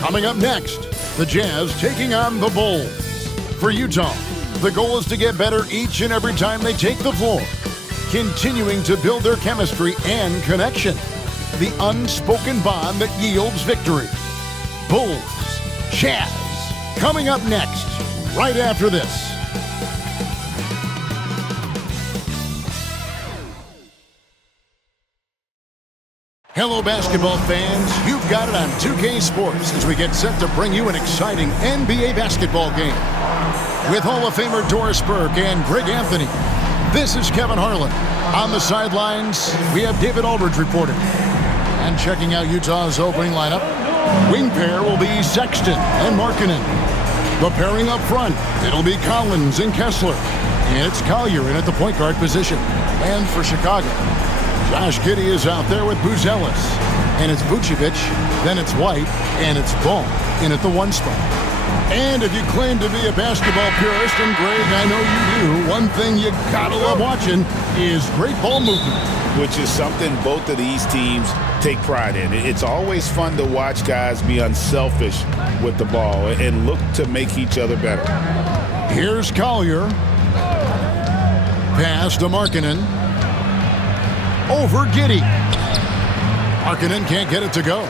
Coming up next, the Jazz taking on the Bulls. For Utah, the goal is to get better each and every time they take the floor, continuing to build their chemistry and connection, the unspoken bond that yields victory. Bulls, Jazz, coming up next, right after this. Hello, basketball fans. You've got it on 2K Sports as we get set to bring you an exciting NBA basketball game. With Hall of Famer Doris Burke and Greg Anthony, this is Kevin Harlan. On the sidelines, we have David Aldridge reporting. And checking out Utah's opening lineup, wing pair will be Sexton and Markkanen. The pairing up front, it'll be Collins and Kessler. And it's Collier in at the point guard position. And for Chicago, Josh Giddey is out there with Buzelis. And it's Vucevic, then it's White, and it's Ball in at the 1 spot. And if you claim to be a basketball purist, and Greg, I know you do, one thing you gotta love watching is great ball movement. Which is something both of these teams take pride in. It's always fun to watch guys be unselfish with the ball and look to make each other better. Here's Collier. Pass to Markkanen. Over Giddey. Markkanen can't get it to go.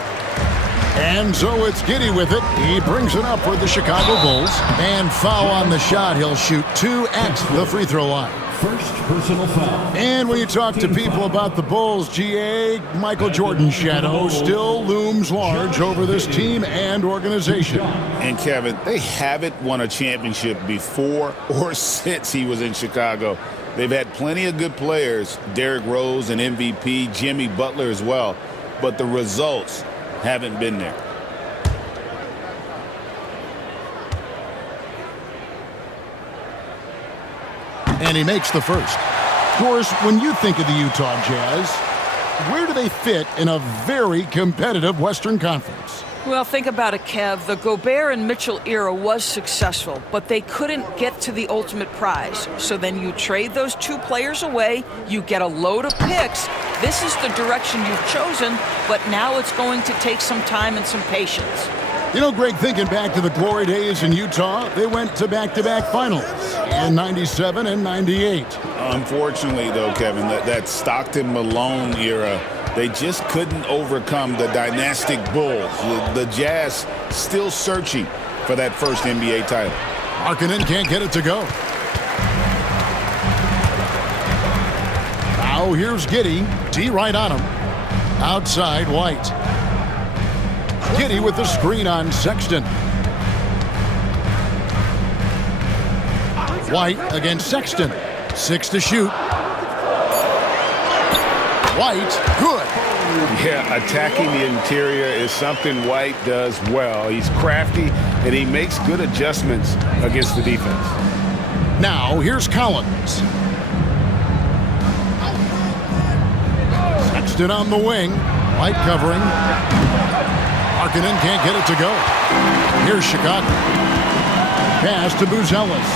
And so it's Giddey with it. He brings it up for the Chicago Bulls. And foul on the shot. He'll shoot 2 at the free throw line. First personal foul. And when you talk to people about the Bulls, GA, Michael Jordan's shadow still looms large over this team and organization. And Kevin, they haven't won a championship before or since he was in Chicago. They've had plenty of good players, Derrick Rose, an MVP, Jimmy Butler as well, but the results haven't been there. And he makes the first. Doris, when you think of the Utah Jazz, where do they fit in a very competitive Western Conference? Well, think about it, Kev. The Gobert and Mitchell era was successful, but they couldn't get to the ultimate prize. So then you trade those 2 players away, you get a load of picks. This is the direction you've chosen, but now it's going to take some time and some patience. You know, Greg, thinking back to the glory days in Utah, they went to back-to-back finals in 97 and 98. Unfortunately, though, Kevin, that Stockton-Malone era, they just couldn't overcome the dynastic Bulls. The Jazz still searching for that first NBA title. Markkanen can't get it to go. Now here's Giddey. D right on him. Outside, White. Giddey with the screen on Sexton. White against Sexton. 6 to shoot. White, good. Yeah, attacking the interior is something White does well. He's crafty, and he makes good adjustments against the defense. Now, here's Collins. Sexton on the wing. White covering. Markkanen can't get it to go. Here's Chicago. Pass to Buzelis.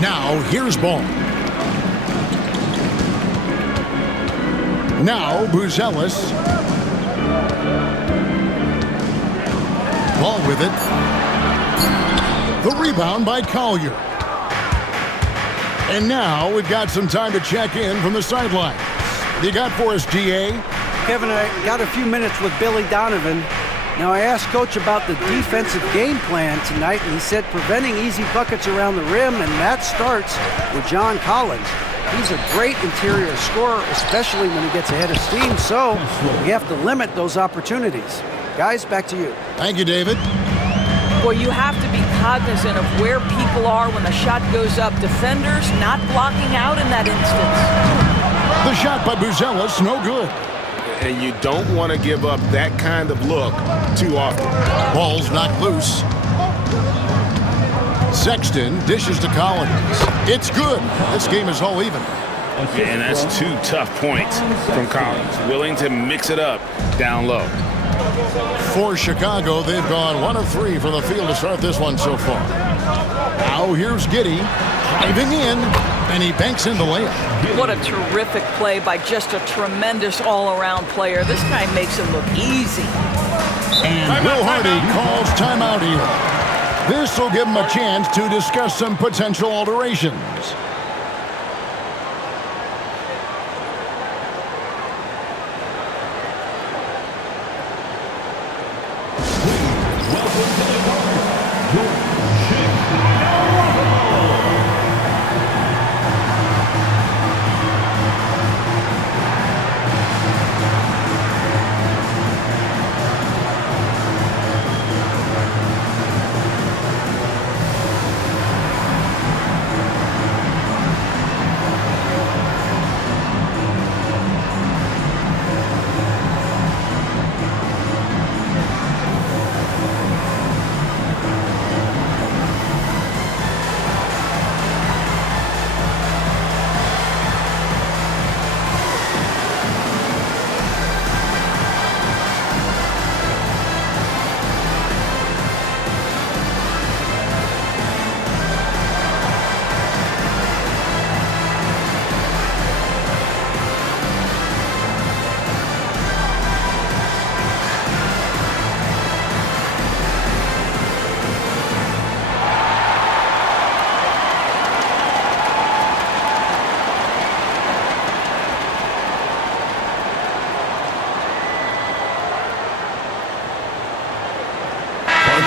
Now, here's Ball. Now, Buzelis. Ball with it. The rebound by Collier. And now we've got some time to check in from the sidelines. You got for us, GA? Kevin, I got a few minutes with Billy Donovan. Now, I asked Coach about the defensive game plan tonight, and he said preventing easy buckets around the rim, and that starts with John Collins. He's a great interior scorer, especially when he gets ahead of steam, so we have to limit those opportunities. Guys, back to you. Thank you, David. Well, you have to be cognizant of where people are when the shot goes up. Defenders not blocking out in that instance. The shot by Buzelis, no good. And you don't want to give up that kind of look too often. Ball's knocked loose. Sexton dishes to Collins. It's good. This game is all even. And that's 2 tough points from Collins. Willing to mix it up down low. For Chicago, they've gone 1 of 3 from the field to start this one so far. Now here's Giddey. Diving in. And he banks in the layup. What a terrific play by just a tremendous all-around player. This guy makes it look easy. And Will Hardy calls timeout here. This will give him a chance to discuss some potential alterations.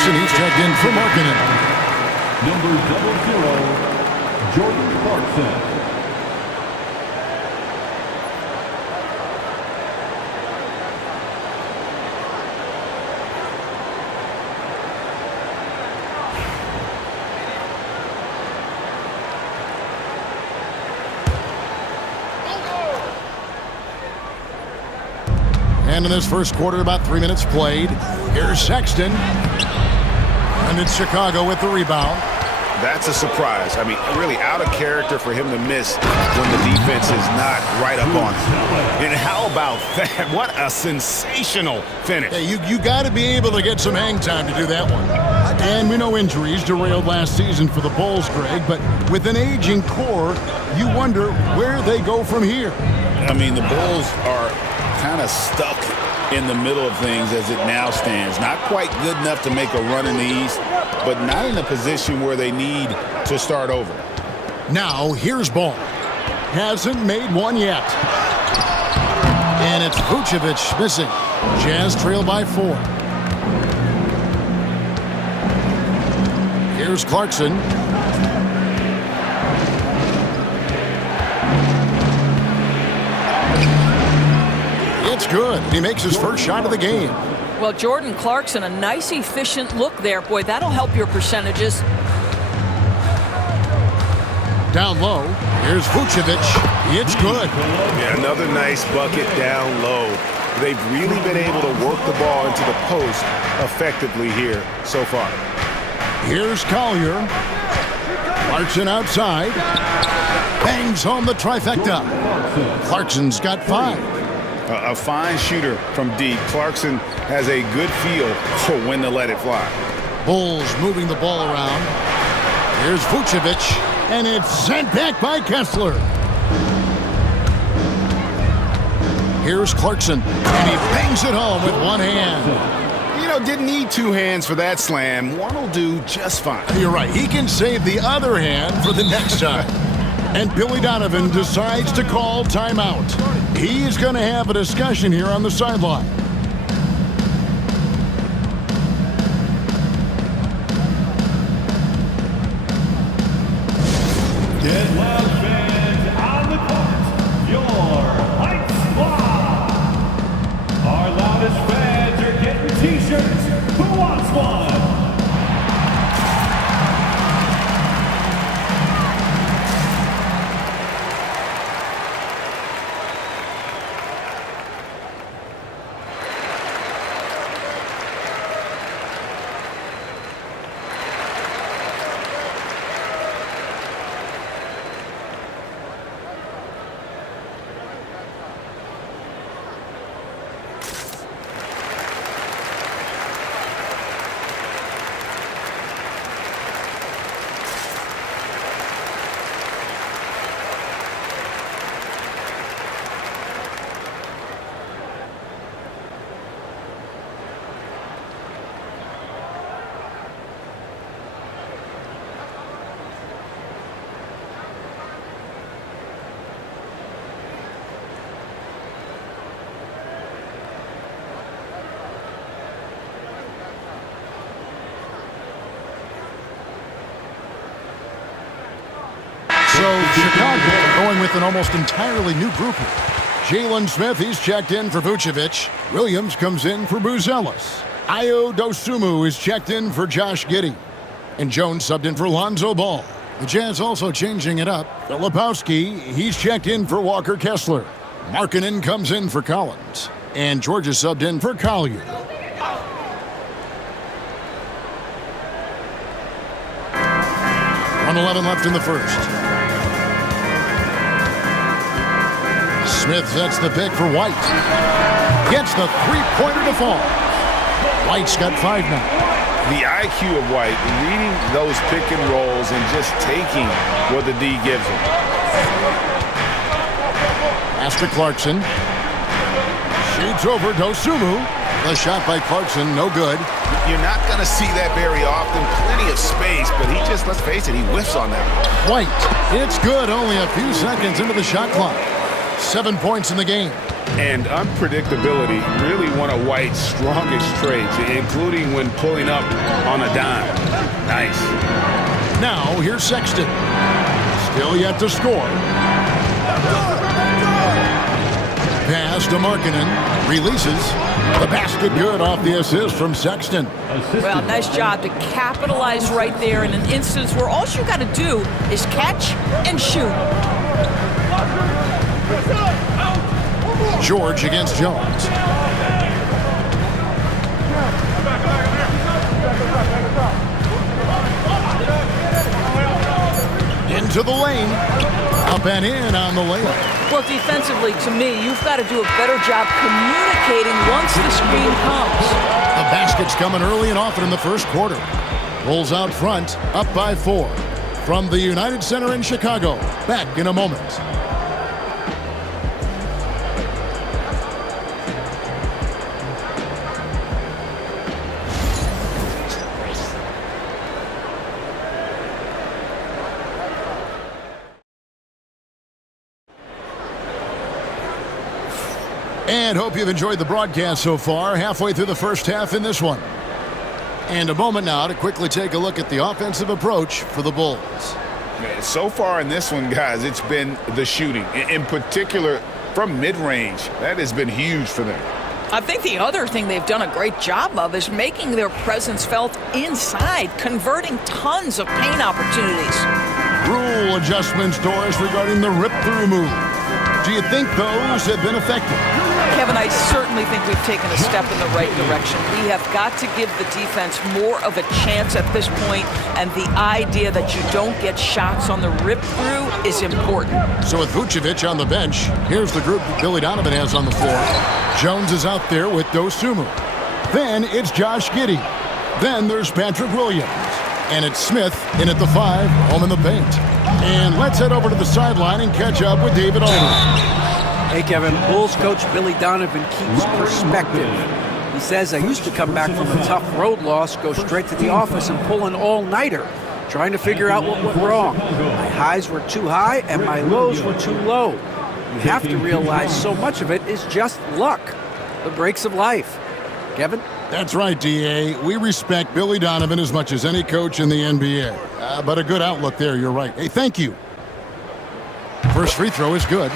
He's checked in for Markkinen. Number 00, Jordan Clarkson. And in this first quarter, about 3 minutes played. Here's Sexton. And it's Chicago with the rebound. That's a surprise. I mean, really out of character for him to miss when the defense is not right up on him. And how about that? What a sensational finish. Hey, you got to be able to get some hang time to do that one. And we know injuries derailed last season for the Bulls, Greg, but with an aging core, you wonder where they go from here. I mean, the Bulls are kind of stuck in the middle of things as it now stands. Not quite good enough to make a run in the East, but not in a position where they need to start over. Now, here's Ball. Hasn't made one yet. And it's Vucevic missing. Jazz trail by 4. Here's Clarkson. It's good. He makes his first shot of the game. Well, Jordan Clarkson, a nice, efficient look there. Boy, that'll help your percentages. Down low. Here's Vucevic. It's good. Yeah, another nice bucket down low. They've really been able to work the ball into the post effectively here so far. Here's Collier. Clarkson outside. Bangs home the trifecta. Clarkson's got 5. A fine shooter from deep. Clarkson has a good feel for when to let it fly. Bulls moving the ball around. Here's Vucevic, and it's sent back by Kessler. Here's Clarkson, and he bangs it home with one hand. You know, didn't need 2 hands for that slam. One will do just fine. You're right. He can save the other hand for the next time. And Billy Donovan decides to call timeout. He's going to have a discussion here on the sideline. Get loud, fans, on the court. Your Light Squad. Our loudest fans are getting T-shirts. Who wants one? Chicago going with an almost entirely new group here. Jalen Smith, he's checked in for Vucevic. Williams comes in for Buzelis. Ayo Dosunmu is checked in for Josh Giddey. And Jones subbed in for Lonzo Ball. The Jazz also changing it up. Filipowski, he's checked in for Walker Kessler. Markkanen comes in for Collins. And George is subbed in for Collier. .11 left in the first. Smith sets the pick for White. Gets the three-pointer to fall. White's got 5 now. The IQ of White, reading those pick and rolls and just taking what the D gives him. Pass to Clarkson. Shoots over Dosunmu. The shot by Clarkson, no good. You're not going to see that very often. Plenty of space, but he just, let's face it, he whiffs on that. White, it's good. Only a few seconds into the shot clock. 7 points in the game. And unpredictability, really one of White's strongest traits, including when pulling up on a dime. Nice. Now, here's Sexton. Still yet to score. Pass to Markkanen. Releases. The basket good off the assist from Sexton. Well, nice job to capitalize right there in an instance where all you got to do is catch and shoot. George against Jones. Into the lane. Up and in on the layup. Well, defensively, to me, you've got to do a better job communicating once the screen comes. The basket's coming early and often in the first quarter. Rolls out front, up by 4. From the United Center in Chicago. Back in a moment. And hope you've enjoyed the broadcast so far. Halfway through the first half in this one. And a moment now to quickly take a look at the offensive approach for the Bulls. So far in this one, guys, it's been the shooting. In particular, from mid-range. That has been huge for them. I think the other thing they've done a great job of is making their presence felt inside, converting tons of paint opportunities. Rule adjustments, Doris, regarding the rip-through move. Do you think those have been effective? Kevin, I certainly think we've taken a step in the right direction. We have got to give the defense more of a chance at this point, and the idea that you don't get shots on the rip-through is important. So with Vucevic on the bench, here's the group that Billy Donovan has on the floor. Jones is out there with Dosunmu. Then it's Josh Giddey. Then there's Patrick Williams. And it's Smith in at the 5, home in the paint. And let's head over to the sideline and catch up with David Aldridge. Hey, Kevin, Bulls coach Billy Donovan keeps perspective. He says, I used to come back from a tough road loss, go straight to the office and pull an all-nighter, trying to figure out what went wrong. My highs were too high and my lows were too low. You have to realize so much of it is just luck, the breaks of life. Kevin? That's right, D.A. We respect Billy Donovan as much as any coach in the NBA. But a good outlook there, you're right. Hey, thank you. First free throw is good.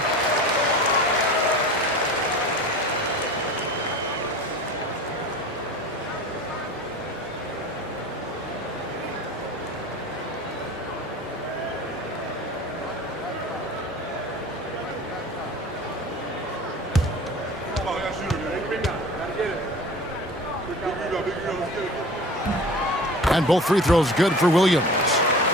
And both free throws good for Williams.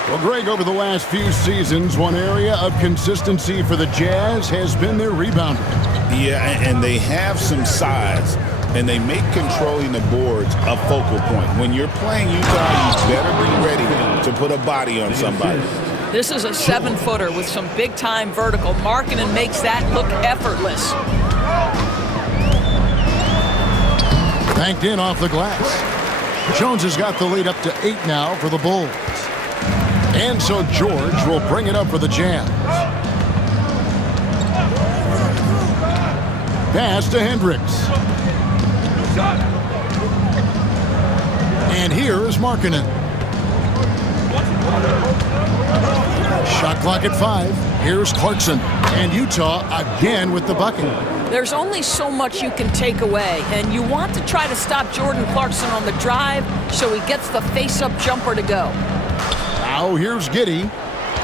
Well, Greg, over the last few seasons, one area of consistency for the Jazz has been their rebounding. Yeah, and they have some size, and they make controlling the boards a focal point. When you're playing Utah, you better be ready to put a body on somebody. This is a 7-footer with some big-time vertical. Markkanen makes that look effortless. Banked in off the glass. Jones has got the lead up to 8 now for the Bulls. And so George will bring it up for the Jazz. Pass to Hendricks. And here is Markkanen. Shot clock at 5. Here's Clarkson. And Utah again with the bucket. There's only so much you can take away, and you want to try to stop Jordan Clarkson on the drive so he gets the face-up jumper to go. Now here's Giddey.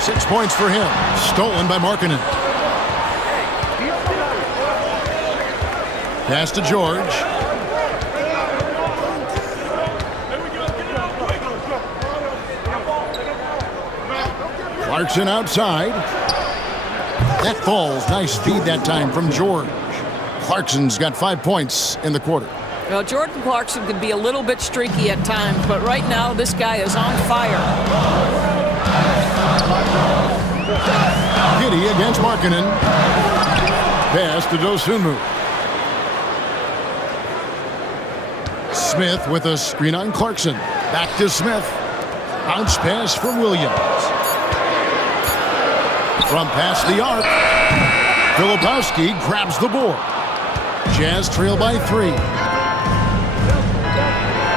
6 points for him. Stolen by Markkanen. Pass to George. Clarkson outside. That falls. Nice feed that time from George. Clarkson's got 5 points in the quarter. Well, Jordan Clarkson can be a little bit streaky at times, but right now this guy is on fire. Giddey against Markkanen. Pass to Dosunmu. Smith with a screen on Clarkson. Back to Smith. Bounce pass from Williams. From past the arc. Filipowski grabs the board. Jazz trail by 3.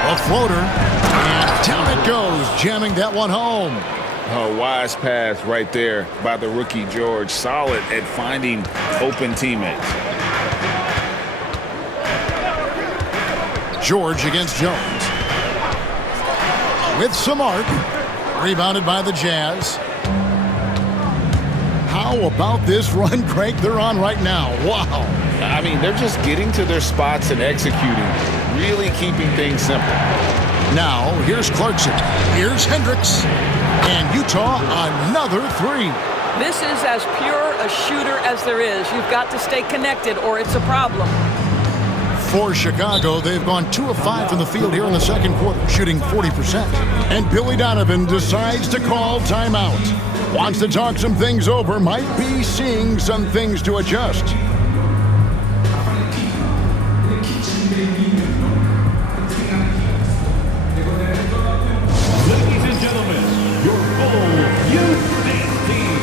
A floater. And down it goes, jamming that one home. A wise pass right there by the rookie George. Solid at finding open teammates. George against Jones. With some arc. Rebounded by the Jazz. How about this run, Craig, they're on right now? Wow. I mean, they're just getting to their spots and executing. Really keeping things simple. Now, here's Clarkson. Here's Hendricks. And Utah, another 3. This is as pure a shooter as there is. You've got to stay connected or it's a problem. For Chicago, they've gone 2 of 5 from the field here in the second quarter, shooting 40%. And Billy Donovan decides to call timeout. Wants to talk some things over, might be seeing some things to adjust. Ladies and gentlemen, your full youth dance team.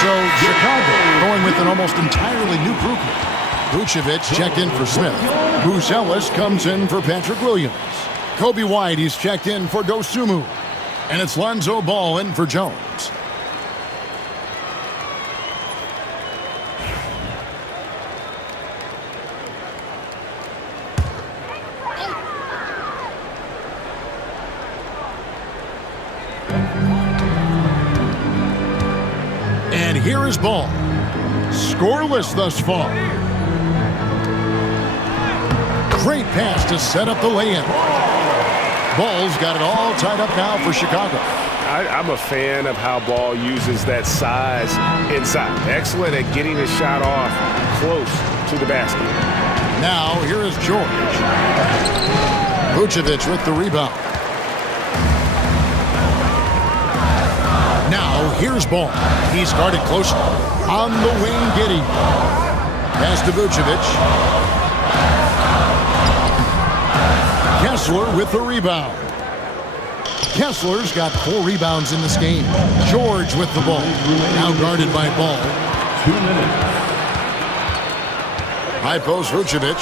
So Chicago going with an almost entirely new group. Vucevic checked in for Smith. Bruce Ellis comes in for Patrick Williams. Kobe White, he's checked in for Dosunmu. And it's Lonzo Ball in for Jones. And here is Ball. Scoreless thus far. Great pass to set up the lay-in. Ball's got it all tied up now for Chicago. I'm a fan of how Ball uses that size inside. Excellent at getting his shot off close to the basket. Now, here is George. Vucevic with the rebound. Now, here's Ball. He's guarded closely. On the wing, Giddey. Pass to Vucevic. Kessler with the rebound. Kessler's got 4 rebounds in this game. George with the ball. Now guarded by Ball. 2 minutes. High post Vucevic.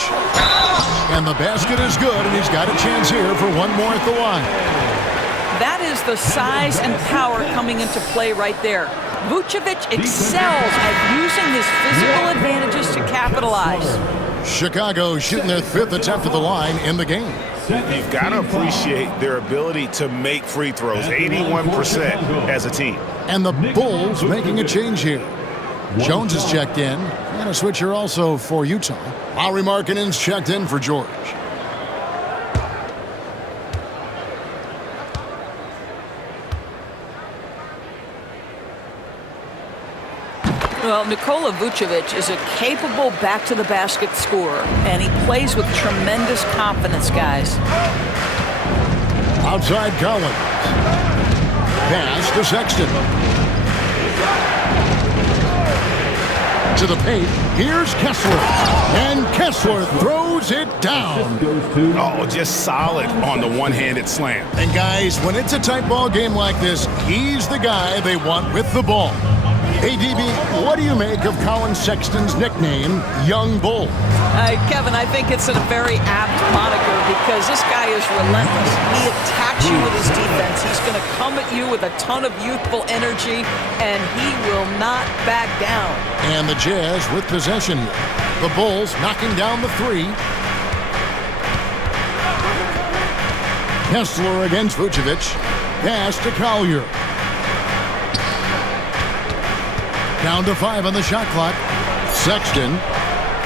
And the basket is good, and he's got a chance here for one more at the line. That is the size and power coming into play right there. Vucevic excels at using his physical advantages to capitalize. Chicago shooting their 5th attempt at the line in the game. You've got to appreciate their ability to make free throws, 81% as a team. And the Bulls making a change here. Jones is checked in, and a switcher also for Utah. Lauri Markkanen's checked in for George. Well, Nikola Vucevic is a capable back-to-the-basket scorer, and he plays with tremendous confidence, guys. Outside Collins. Pass to Sexton. To the paint. Here's Kessler. And Kessler throws it down. Oh, just solid on the one-handed slam. And guys, when it's a tight ball game like this, he's the guy they want with the ball. Hey, DB, what do you make of Colin Sexton's nickname, Young Bull? Kevin, I think it's a very apt moniker because this guy is relentless. He attacks you with his defense. He's going to come at you with a ton of youthful energy, and he will not back down. And the Jazz with possession here. The Bulls knocking down the 3. Kessler against Vucevic. Pass to Collier. Down to 5 on the shot clock. Sexton.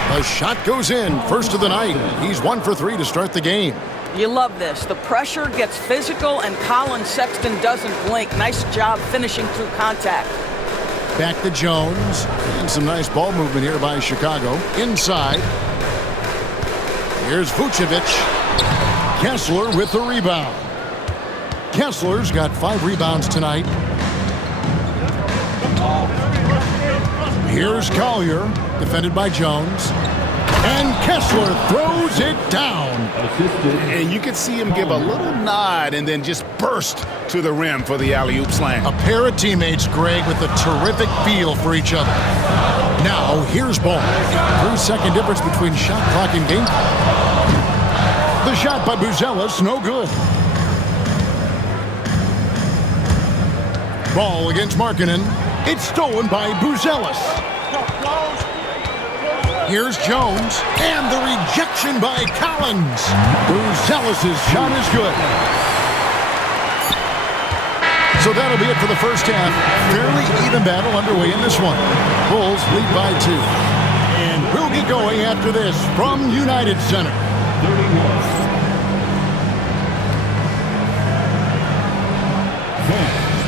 The shot goes in. First of the night. He's 1 for 3 to start the game. You love this. The pressure gets physical, and Colin Sexton doesn't blink. Nice job finishing through contact. Back to Jones. And some nice ball movement here by Chicago. Inside. Here's Vucevic. Kessler with the rebound. Kessler's got 5 rebounds tonight. Here's Collier, defended by Jones. And Kessler throws it down. And you can see him give a little nod and then just burst to the rim for the alley-oop slam. A pair of teammates, Greg, with a terrific feel for each other. Now, here's Ball. 3-second difference between shot clock and game clock. The shot by Buzelis, no good. Ball against Markkanen. It's stolen by Buzelis. Here's Jones, and the rejection by Collins. Buzelis' shot is good. So that'll be it for the first half. Fairly even battle underway in this one. Bulls lead by 2. And we'll get going after this from United Center. 31.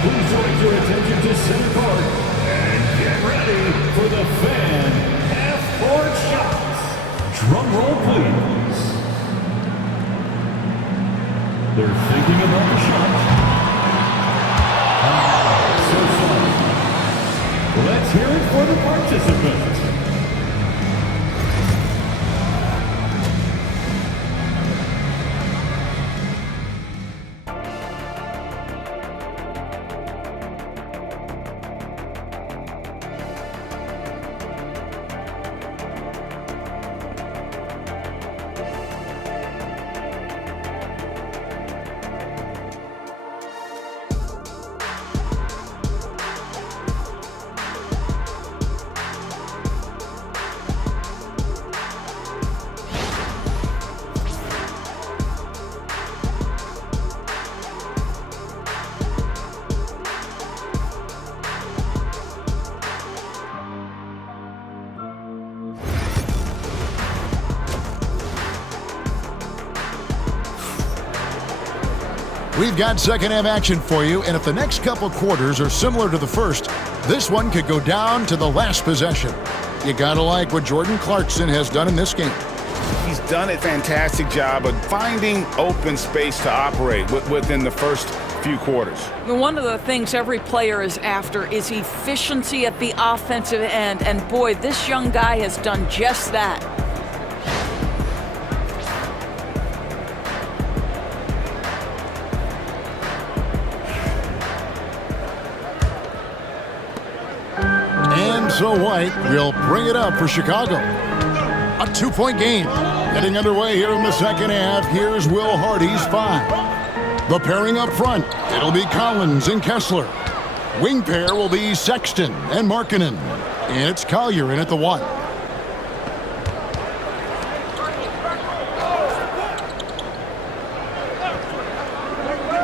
Please direct your attention to center court and get ready for the fan half-court shots. Drum roll, please. They're thinking about the shot. So fun. Let's hear it for the participants. We've got second half action for you, and if the next couple quarters are similar to the first, this one could go down to the last possession. You gotta like what Jordan Clarkson has done in this game. He's done a fantastic job of finding open space to operate within the first few quarters. One of the things every player is after is efficiency at the offensive end, and boy, this young guy has done just that. So White will bring it up for Chicago. A 2-point game. Getting underway here in the second half. Here's Will Hardy's 5. The pairing up front. It'll be Collins and Kessler. Wing pair will be Sexton and Markkanen. And it's Collier in at the 1.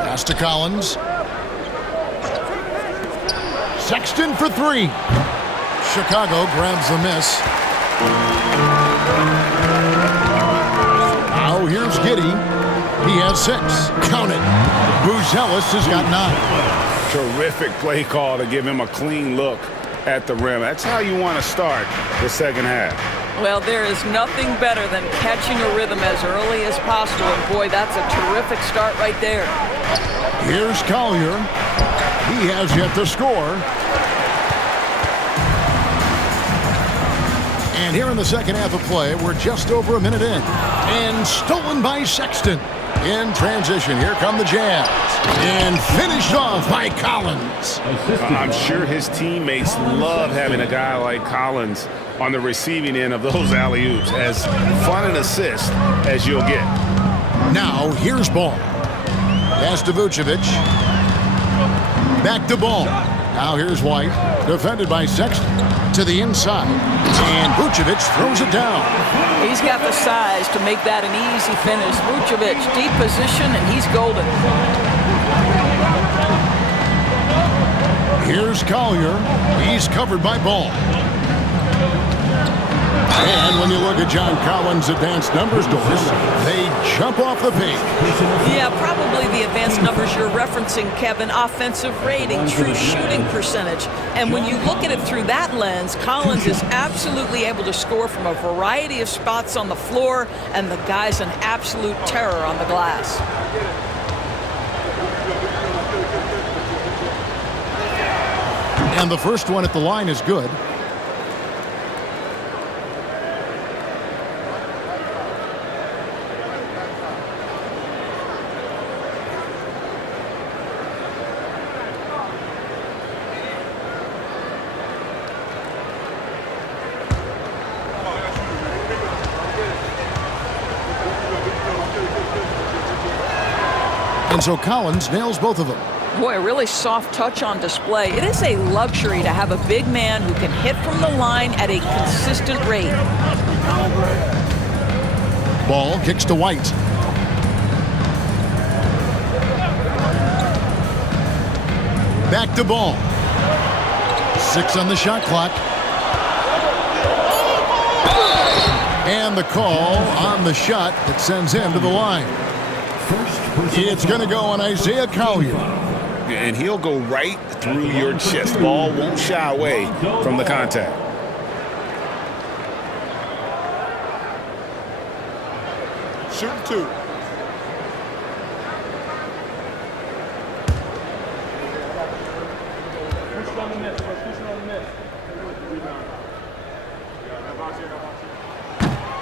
Pass to Collins. Sexton for 3. Chicago grabs the miss. Now here's Giddey. He has 6. Count it. Buzelis has got 9. Terrific play call to give him a clean look at the rim. That's how you want to start the second half. Well, there is nothing better than catching a rhythm as early as possible. And boy, that's a terrific start right there. Here's Collier. He has yet to score. And here in the second half of play, we're just over a minute in. And stolen by Sexton. In transition, here come the Jazz. And finished off by Collins. I'm sure his teammates love having a guy like Collins on the receiving end of those alley-oops. As fun an assist as you'll get. Now, here's Ball. Pass to Vucevic. Back to Ball. Now here's White. Defended by Sexton. To the inside. And Vucevic throws it down. He's got the size to make that an easy finish. Vucevic, deep position, and he's golden. Here's Collier. He's covered by Ball. And when you look at John Collins' advanced numbers, Doris, they jump off the page. Yeah, probably the advanced numbers you're referencing, Kevin. Offensive rating, true shooting percentage. And when you look at it through that lens, Collins is absolutely able to score from a variety of spots on the floor, and the guy's an absolute terror on the glass. And the first one at the line is good. And so Collins nails both of them. Boy, a really soft touch on display. It is a luxury to have a big man who can hit from the line at a consistent rate. Ball kicks to White. Back to Ball. 6 on the shot clock. And the call on the shot that sends him to the line. It's going to go on Isaiah Collier. And he'll go right through your chest. Ball won't shy away from the contact. Shoot 2.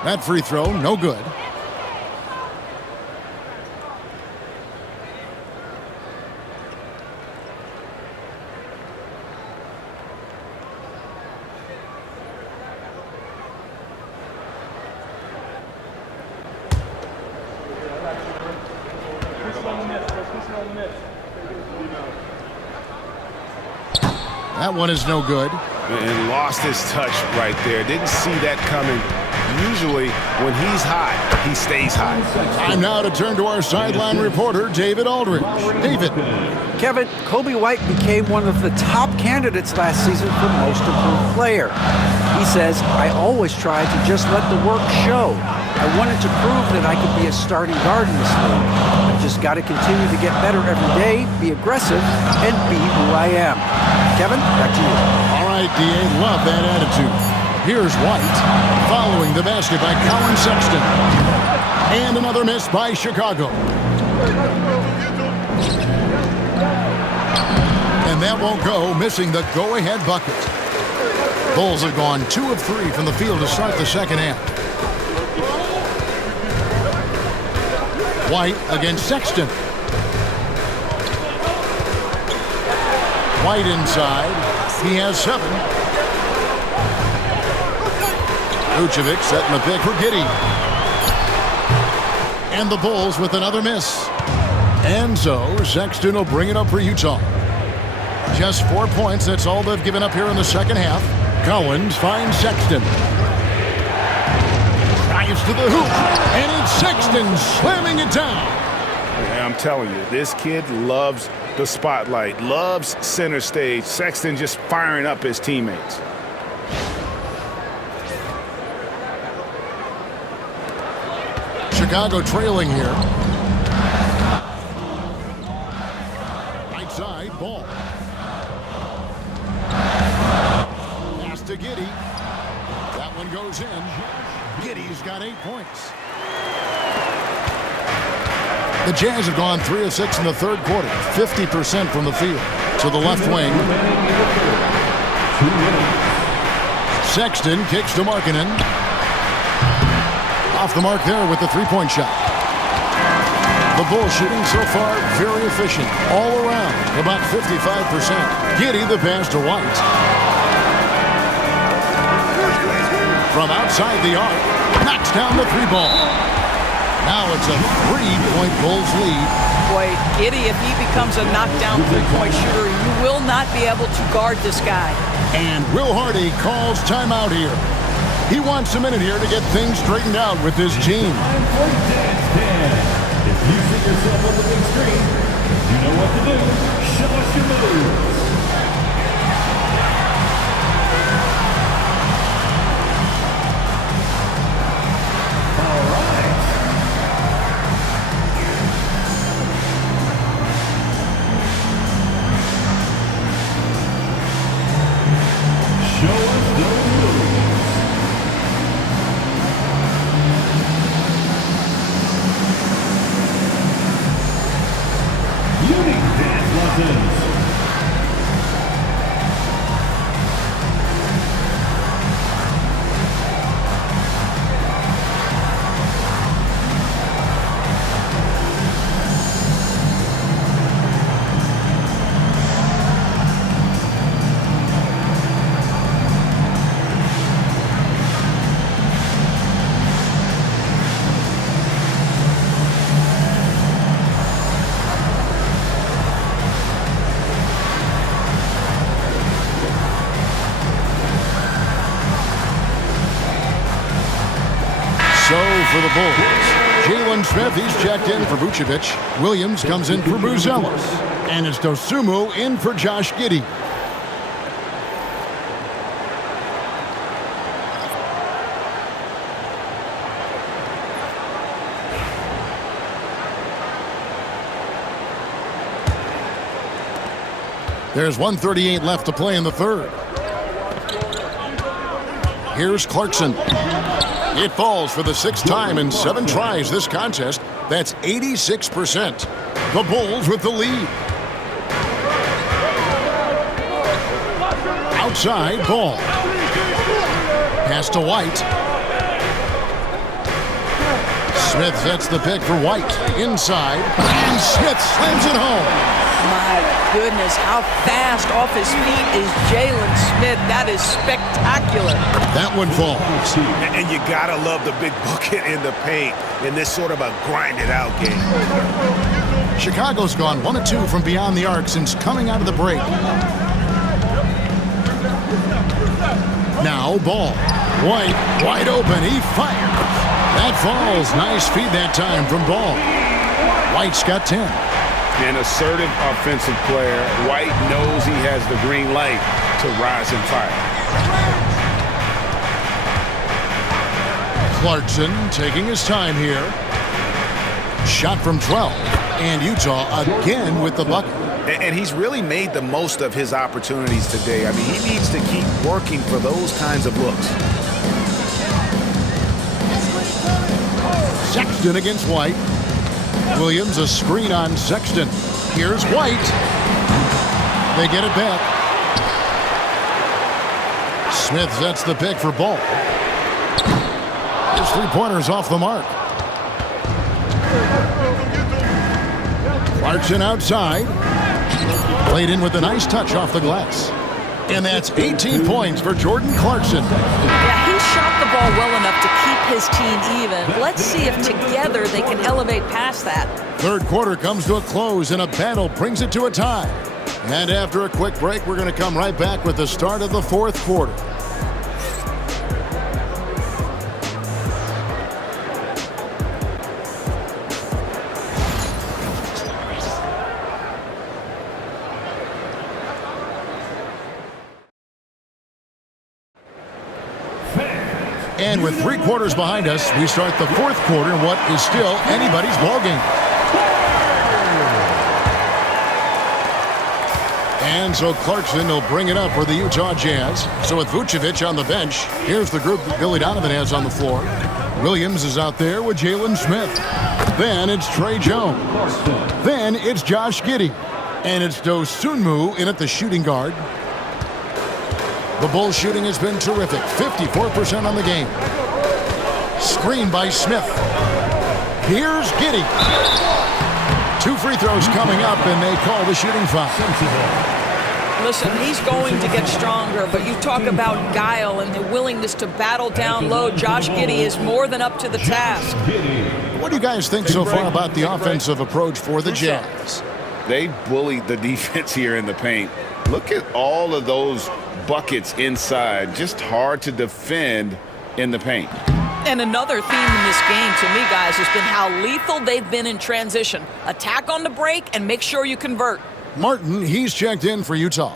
That free throw, no good. That one is no good. And lost his touch right there. Didn't see that coming. Usually, when he's hot, he stays hot. Time now to turn to our sideline reporter, David Aldridge. David. Kevin, Kobe White became one of the top candidates last season for Most Improved Player. He says, I always tried to just let the work show. I wanted to prove that I could be a starting guard in this league. I've just got to continue to get better every day, be aggressive, and be who I am. Kevin, back to you. All right, D.A., love that attitude. Here's White, following the basket by Colin Sexton. And another miss by Chicago. And that won't go, missing the go-ahead bucket. Bulls have gone 2 of 3 from the field to start the second half. White against Sexton. White inside. He has 7. Vucevic setting the pick for Giddey. And the Bulls with another miss. And so Sexton will bring it up for Utah. Just 4 points. That's all they've given up here in the second half. Collins finds Sexton. Drives to the hoop. And it's Sexton slamming it down. Yeah, I'm telling you, this kid loves the spotlight, loves center stage. Sexton just firing up his teammates. Chicago trailing here. Right side, Ball. Pass to Giddey. That one goes in. Giddey's got 8 points. The Jazz have gone 3 of 6 in the third quarter, 50% from the field. To the left wing. Sexton kicks to Markkanen. Off the mark there with the three-point shot. The Bulls shooting so far very efficient. All around, about 55%. Giddey the pass to White. From outside the arc, knocks down the three ball. Now it's a 3-point Bulls lead. Boy, Giddey, if he becomes a knockdown three-point shooter, you will not be able to guard this guy. And Will Hardy calls timeout here. He wants a minute here to get things straightened out with his team. Time for Dance Dance. If you see yourself on the big screen, you know what to do. Show us your moves. All right. Show us those moves. Unique dance lessons. So for the Bulls, Jalen Smith, he's checked in for Vucevic. Williams comes in for Buzelis. And it's Dosunmu in for Josh Giddey. There's 1:38 left to play in the third. Here's Clarkson. It falls for the 6th time in 7 tries this contest. That's 86%. The Bulls with the lead. Outside, Ball. Pass to White. Smith sets the pick for White. Inside. And Smith slams it home. My goodness, how fast off his feet is Jalen Smith. That is spectacular. That one falls. And you gotta love the big bucket in the paint in this sort of a grinded-out game. Chicago's gone 1 of 2 from beyond the arc since coming out of the break. Now Ball. White, wide open. He fires. That falls. Nice feed that time from Ball. White's got 10. An assertive offensive player. White knows he has the green light to rise and fire. Clarkson taking his time here. Shot from 12. And Utah again with the bucket. And he's really made the most of his opportunities today. I mean, he needs to keep working for those kinds of looks. Sexton against White. Williams a screen on Sexton. Here's White. They get it back. Smith sets the pick for Ball. His three-pointer's off the mark. Clarkson outside. Played in with a nice touch off the glass. And that's 18 points for Jordan Clarkson. Yeah, he shot the ball well enough to keep his team even. Let's see if together they can elevate past that. Third quarter comes to a close and a battle brings it to a tie. And after a quick break, we're going to come right back with the start of the fourth quarter. And with 3 quarters behind us, we start the fourth quarter in what is still anybody's ballgame. And so Clarkson will bring it up for the Utah Jazz. So with Vucevic on the bench, here's the group that Billy Donovan has on the floor. Williams is out there with Jalen Smith. Then it's Trey Jones. Then it's Josh Giddey. And it's Dosunmu in at the shooting guard. The Bulls shooting has been terrific, 54% on the game. Screen by Smith. Here's Giddey. 2 free throws coming up, and they call the shooting foul. Listen, he's going to get stronger, but you talk about guile and the willingness to battle down low. Josh Giddey is more than up to the task. What do you guys think so far about the offensive approach for the Jazz? They bullied the defense here in the paint. Look at all of those buckets inside. Just hard to defend in the paint. And another theme in this game to me, guys, has been how lethal they've been in transition. Attack on the break and make sure you convert. Martin, he's checked in for Utah.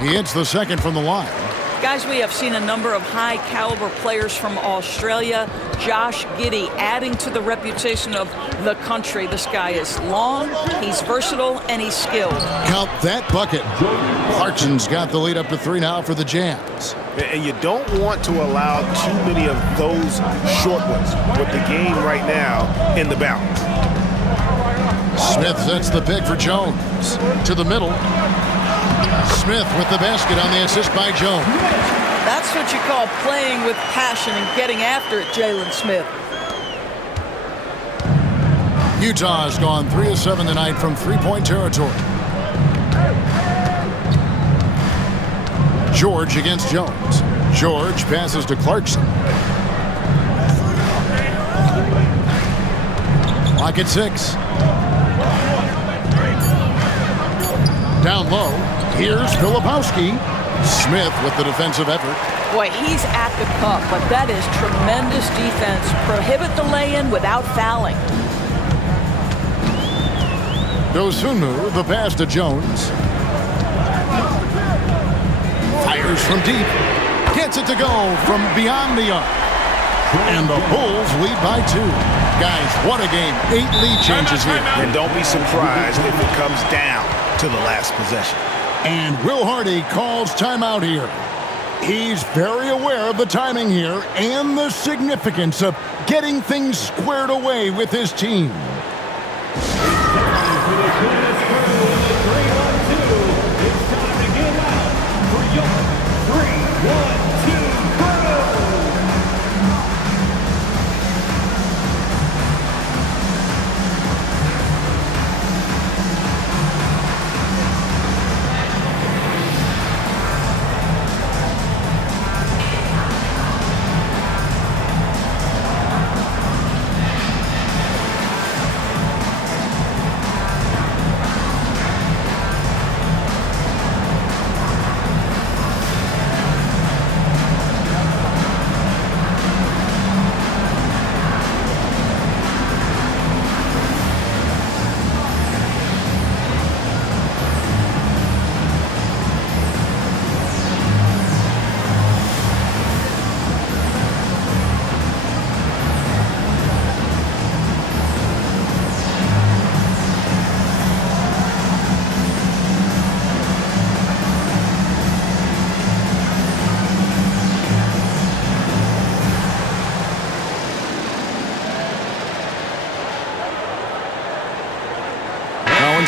He hits the second from the line. Guys, we have seen a number of high-caliber players from Australia. Josh Giddey adding to the reputation of the country. This guy is long, he's versatile, and he's skilled. Count that bucket. Clarkson's got the lead up to 3 now for the Jazz. And you don't want to allow too many of those short ones with the game right now in the balance. Smith sets the pick for Jones. To the middle. Smith with the basket on the assist by Jones. That's what you call playing with passion and getting after it, Jalen Smith. Utah has gone 3 of 7 tonight from 3-point territory. George against Jones. George passes to Clarkson. Clock at 6. Down low. Here's Filipowski. Smith with the defensive effort. Boy, he's at the cup, but that is tremendous defense. Prohibit the lay-in without fouling. Dosunmu, the pass to Jones. Fires from deep. Gets it to go from beyond the arc. And the Bulls lead by 2. Guys, what a game. 8 lead changes here. And don't be surprised if it comes down to the last possession. And Will Hardy calls timeout here. He's very aware of the timing here and the significance of getting things squared away with his team.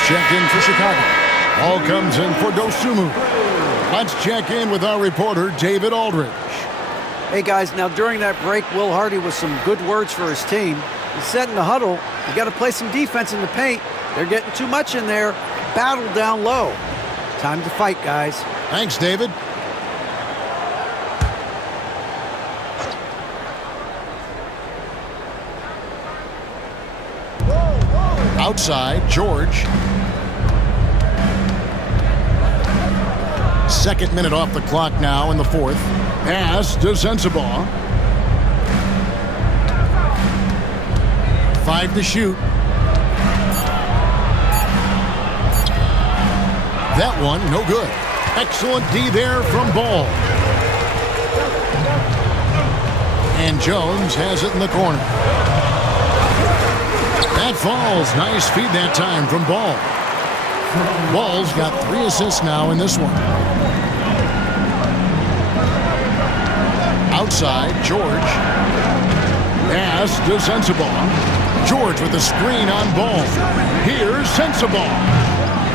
Checked in for Chicago. Ball comes in for Dosunmu. Let's check in with our reporter, David Aldridge. Hey, guys, now during that break, Will Hardy with some good words for his team. He said in the huddle, you got to play some defense in the paint. They're getting too much in there. Battle down low. Time to fight, guys. Thanks, David. Outside, George. Second minute off the clock now in the fourth. Pass to Sensabaugh. 5 to shoot. That one, no good. Excellent D there from Ball. And Jones has it in the corner. That falls. Nice feed that time from Ball. Ball's got 3 assists now in this one. Outside, George. Pass to Sensabaugh. George with the screen on Ball. Here's Sensabaugh.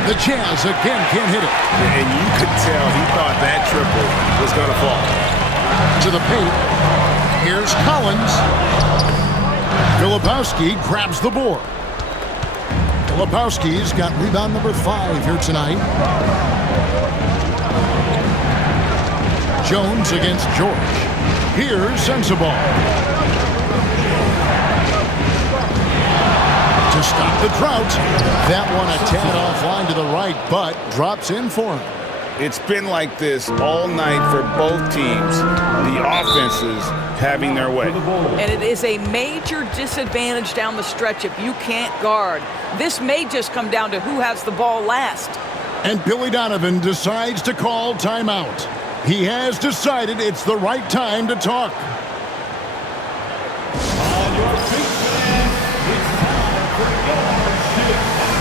The Jazz again can't hit it. And you could tell he thought that triple was going to fall. To the paint. Here's Collins. Filipowski grabs the board. Filipowski's got rebound number 5 here tonight. Jones against George. Here's Sensabaugh. To stop the drought. That one a tad offline to the right, but drops in for him. It's been like this all night for both teams. The offenses having their way. And it is a major disadvantage down the stretch if you can't guard. This may just come down to who has the ball last. And Billy Donovan decides to call timeout. He has decided it's the right time to talk. On your feet, fans, it's time for your Chicago.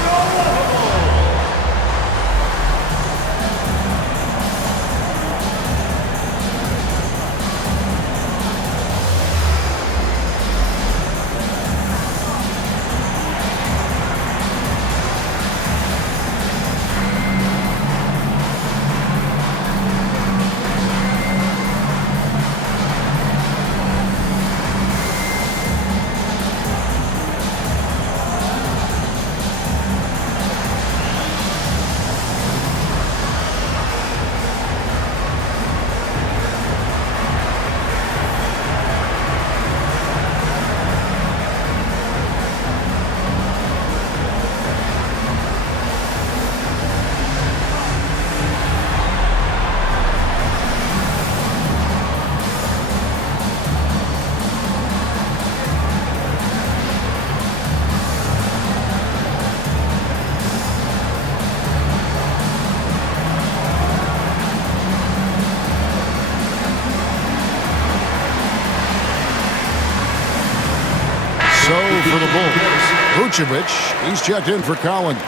For the Bulls, Vucevic, he's checked in for Collins.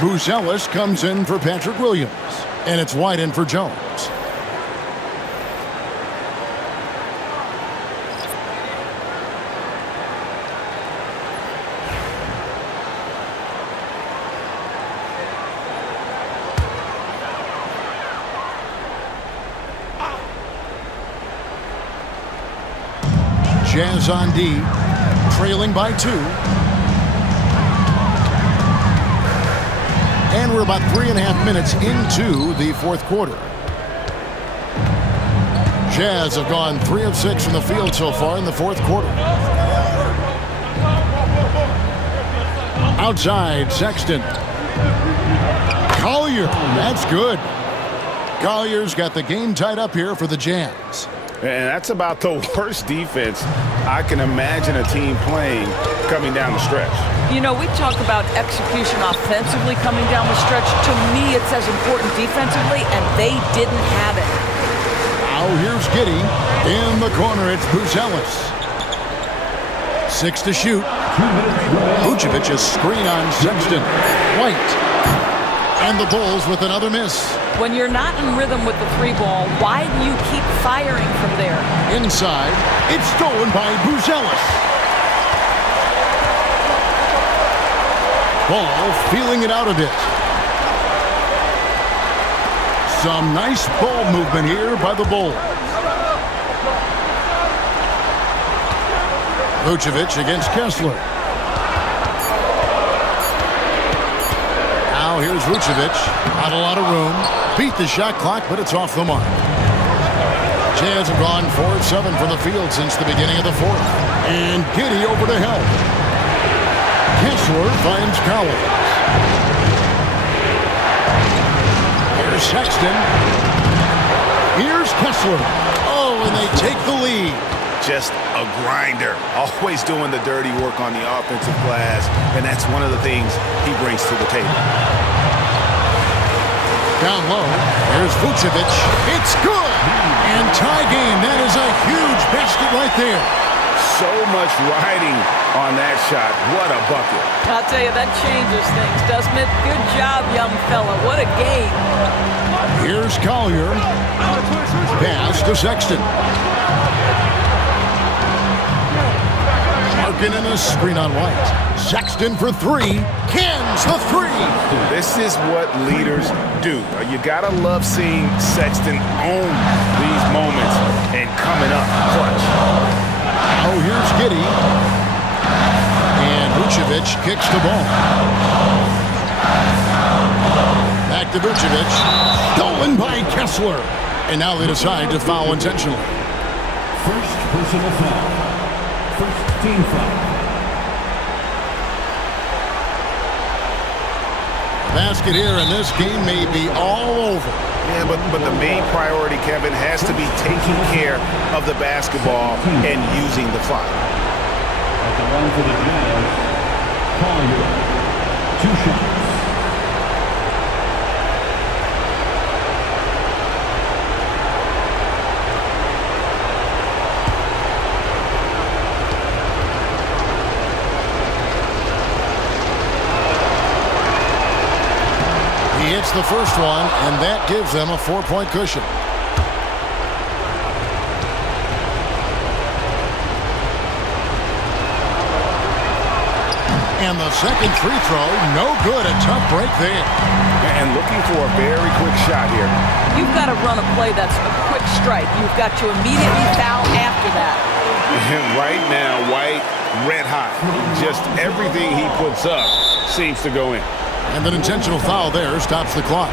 Buzelis comes in for Patrick Williams. And it's White in for Jones. Jazz on D. Trailing by 2. And we're about 3.5 minutes into the fourth quarter. Jazz have gone 3 of 6 from the field so far in the fourth quarter. Outside, Sexton. Collier, that's good. Collier's got the game tied up here for the Jazz. And that's about the worst defense I can imagine a team playing coming down the stretch. You know, we talk about execution offensively coming down the stretch. To me, it's as important defensively, and they didn't have it. Now here's Giddey. In the corner, it's Buzelis. 6 to shoot. Vucevic is screen on Sexton. White. And the Bulls with another miss. When you're not in rhythm with the 3-ball, why do you keep firing from there? Inside, it's stolen by Buzelis. Ball feeling it out a bit. Some nice ball movement here by the Bulls. Vucevic against Kessler. Now here's Vucevic. Not a lot of room. Beat the shot clock, but it's off the mark. Jazz have gone 4 of 7 from the field since the beginning of the fourth. And Giddey over to help. Kessler finds Collins. Here's Sexton. Here's Kessler. Oh, and they take the lead. Just a grinder, always doing the dirty work on the offensive glass, and that's one of the things he brings to the table. Down low, there's Vucevic. It's good! And tie game. That is a huge basket right there. So much riding on that shot. What a bucket. I'll tell you, that changes things, doesn't it? Good job, young fella. What a game. Here's Collier. Pass to Sexton. Larkin in a screen on White. Sexton for three. Cans the three. This is what leaders do. You gotta love seeing Sexton own these moments and coming up clutch. Oh, here's Giddey. And Vucevic kicks the ball. Back to Vucevic. Stolen by Kessler. And now they decide to foul intentionally. First personal foul. First team foul. Basket here, and this game may be all over. Yeah, but the main priority, Kevin, has to be taking care of the basketball and using the clock. At the line for the Jazz, Collier. 2 shots. He hits the first one, and that gives them a 4-point cushion. And the second free throw, no good. A tough break there. And looking for a very quick shot here. You've got to run a play that's a quick strike. You've got to immediately foul after that. And right now, White, red hot. Just everything he puts up seems to go in. And an intentional foul there stops the clock.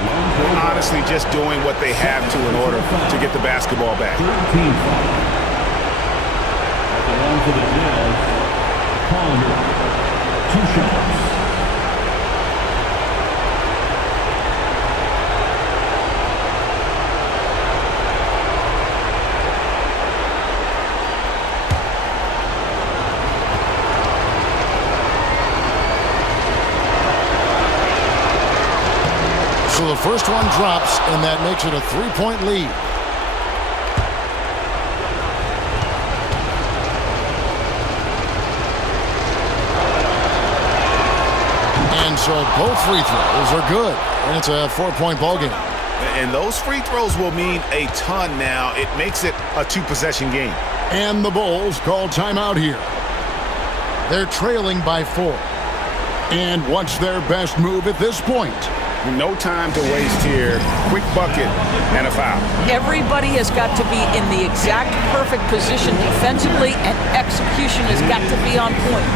Honestly, just doing what they have to in order to get the basketball back. Team foul. At the line for the Jazz, Collier. 2 shots. So the first one drops, and that makes it a 3-point lead. And so both free throws are good, and it's a 4-point ball game. And those free throws will mean a ton now. It makes it a 2-possession game. And the Bulls call timeout here. They're trailing by 4. And what's their best move at this point? No time to waste here. Quick bucket and a foul. Everybody has got to be in the exact perfect position defensively, and execution has got to be on point.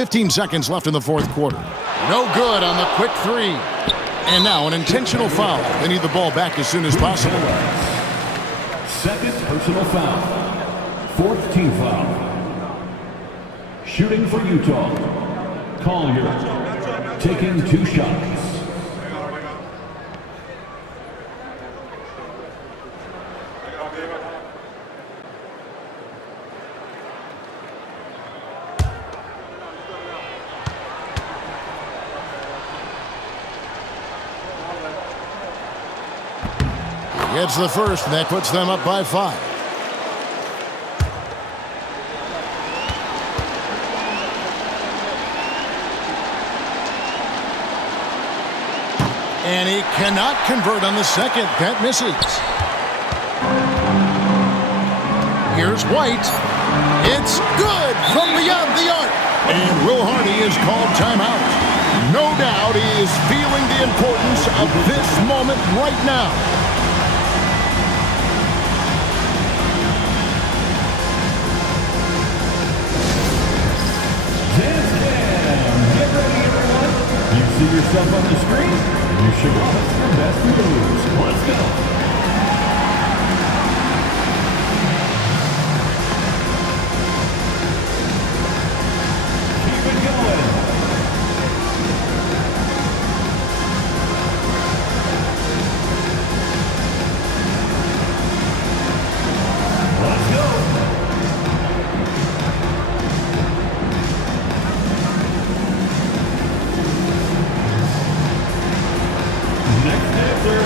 15 seconds left in the fourth quarter. No good on the quick three. And now an intentional foul. They need the ball back as soon as possible. Second personal foul. Fourth team foul. Shooting for Utah. Collier taking 2 shots. Gets the first, and that puts them up by 5. And he cannot convert on the second. That misses. Here's White. It's good from beyond the arc. And Will Hardy is called timeout. No doubt he is feeling the importance of this moment right now. See yourself on the screen? You should watch your best moves. Let's go. Keep it going. Let's go. Next answer.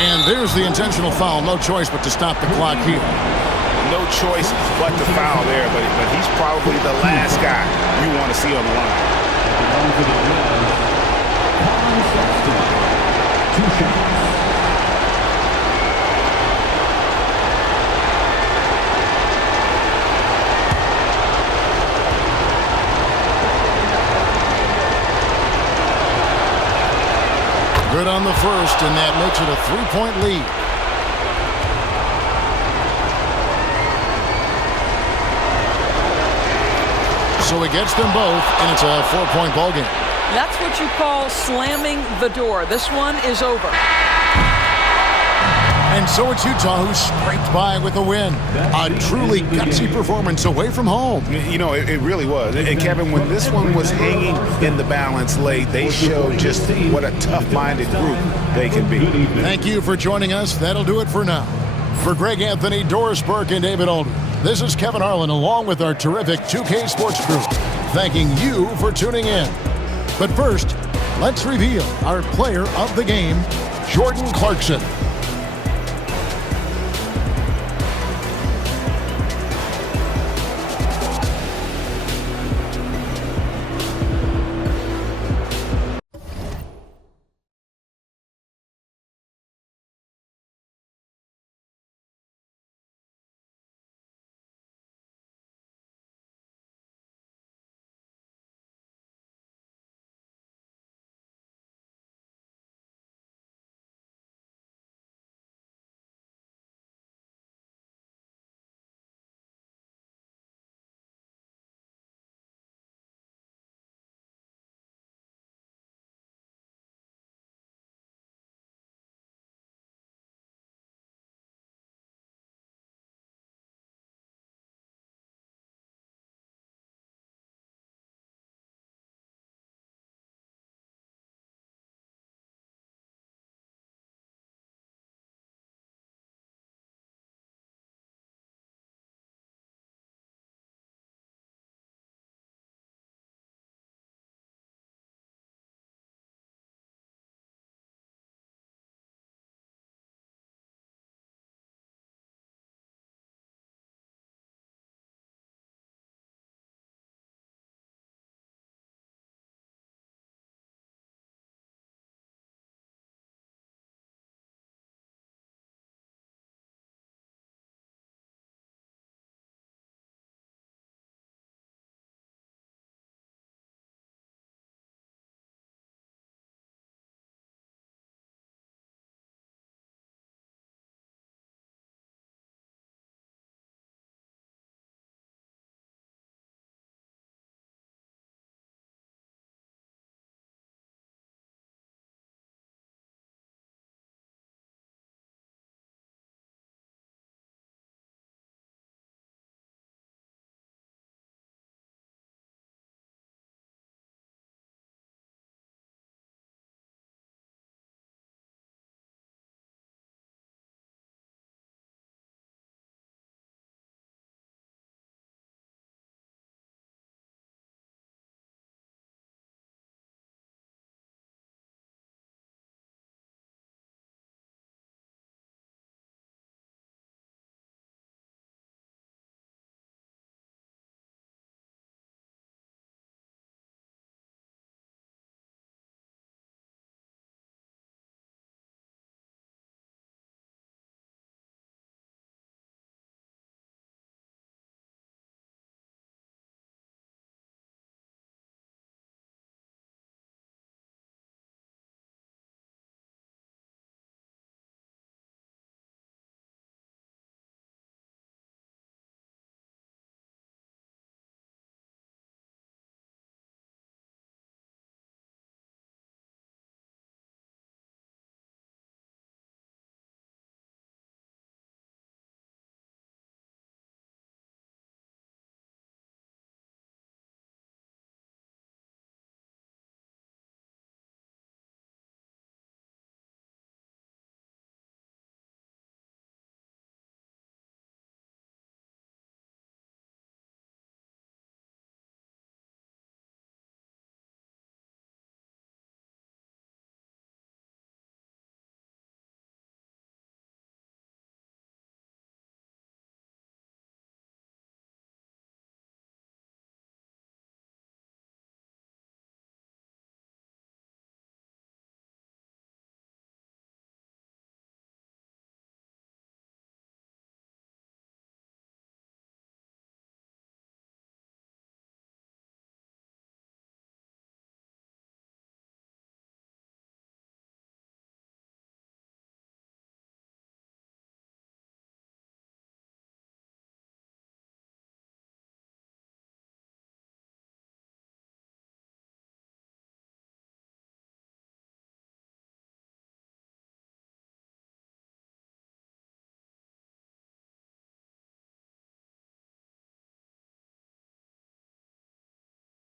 And there's the intentional foul. No choice but to stop the clock here. No choice but to foul there, but he's probably the last guy you want to see on the line. Two shots. Good on the first, and that makes it a 3-point lead. So he gets them both, and it's a 4-point ball game. That's what you call slamming the door. This one is over. And so it's Utah who scraped by with a win. A truly gutsy performance away from home. You know, it really was. And Kevin, when this one was hanging in the balance late, they showed just what a tough-minded group they can be. Thank you for joining us. That'll do it for now. For Greg Anthony, Doris Burke, and David Aldridge, this is Kevin Harlan along with our terrific 2K Sports crew, thanking you for tuning in. But first, let's reveal our player of the game, Jordan Clarkson.